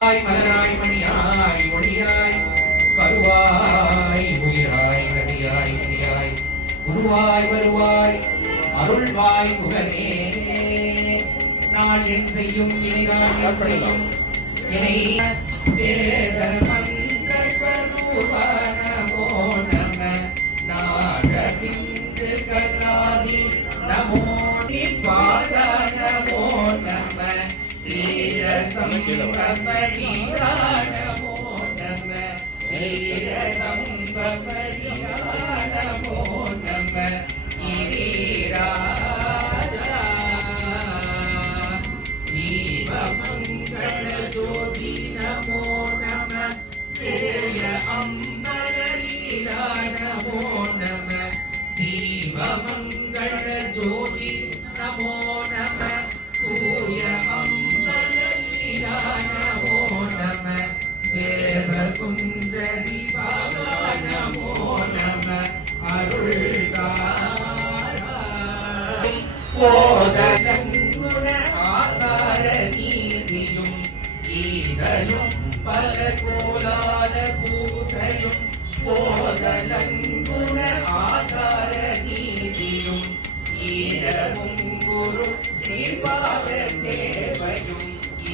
மலராய் மணியாய் ஒளியாய் கருவாய் உயிராய் கதியாய் கிரியாய் குருவாய் வருவாய் அருள்வாய் குகனே நான் என் செய்யும் இணையாய் செய்யும் இணை ஆசார நீதியும் ஈதலும் பல கோலாத பூசையும் போதலங்குண ஆசார நீதியும் ஈரமும் குரு சீர்பாத சேவையும்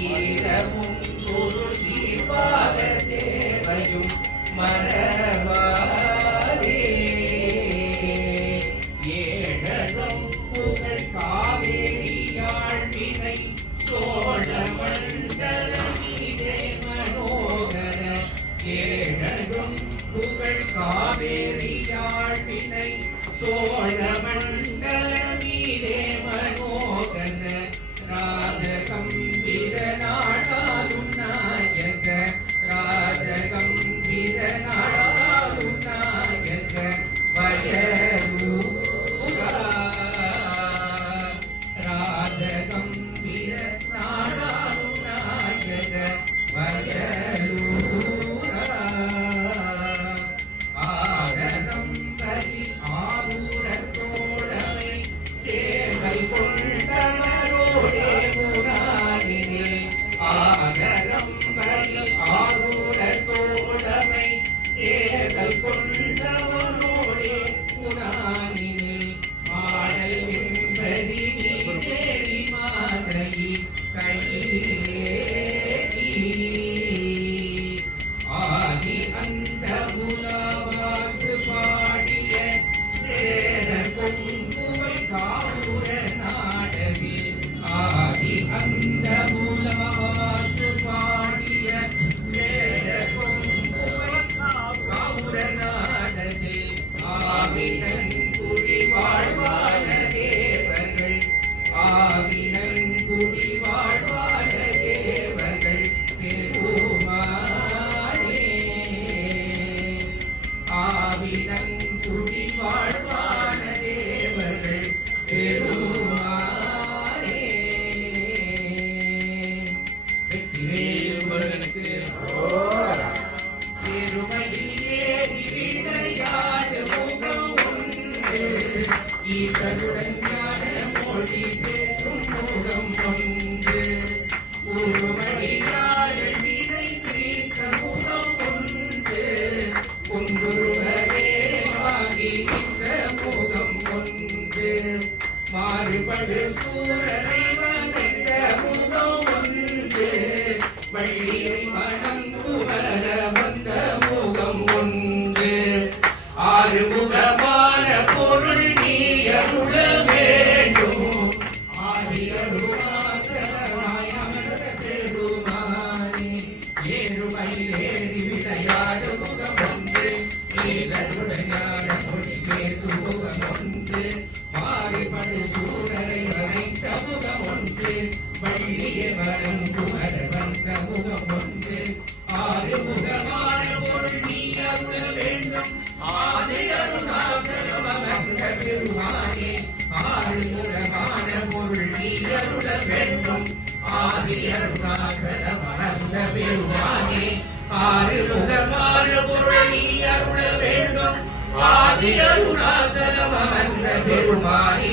ஈரமும் குரு சீர்பாத சேவையும் மரபாரே ஏழனும் புகழ் காவேரியாழ் வினை சோழ மண்டல மீதே மனோகர ஏழனும் புகழ் காவேரியாழ் வினை சோழ மண்டல மீதே மனோகர ராஜகம்பிர நாடாலும் நாயக ராஜகம்பிர நாடாலும் நாயக வயலூரா ராஜகம்பிர நாடாலும் நாயக வயலூரா ஆரணம் பரி ஆரூர தோழமை சேவை கொண்டவரோடே முராரினே ஆரணம் பரி ஆரூர தோழமை சேவை கொண்டவரோடே முராரினே மாடல் வெம்பரி நீரேறி மாதகி கையிலேறி ஆதி அந்த உலவாசு பாடிய சேர பொங்குவை காவுர நாடகில் ஆதி அந்த உலவாசு பாடிய சேர பொங்குவை காவுர நாடகில் ஆவினங்குடி வாழ்வான தேவர்கள் ஆவினங்குடி வாழ்வான தேவர்கள் பெருமானே ஆவினங்குடி வாழ்வான தேவர்கள் பெருமானே வெற்றிவேல் முருகனுக்கு பெருமையில் ஏறி விளையாடு முகம் ஒன்று ஈசருடன் ஞான மொழி பேசும் முகம் ஒன்று உருவடியார்கள் வினை தீர்த்த முகம் ஒன்று குங்குருவரே வாங்கி நின்ற முகம் ஒன்று மாறுபடு சூரரை வந்த முகம் ஒன்று வள்ளியை மணங்குவர வந்த முகம் ஒன்று ஆறுமுகமான பொருள் நீ அருள வேண்டும் ஆதியருணாசலமாய் அமர்ந்த பெருமானே ஏறுமையில் ஏறி விளையாடு முகம் ஒன்று ஈசருடையான மொழி பேசும் முகம் ஒன்று மாறுபடு சூரரை வரைத்த முகம் ஒன்று வள்ளியை மறங்குவர வந்த முகம் ஒன்று ஆறுமுகமான பொருள் நீ அருள வேண்டும் ஆதியருணாசலம் அமர்ந்த பெருமானே ஆறுமுகமான பொருள் நீ அருள வேண்டும் ஆதியருணாசலம் அமர்ந்த பெருமானே ஆறுமுகமான பொருள் நீ அருள வேண்டும் ஆதியருணாசலம் அமர்ந்த பெருமானே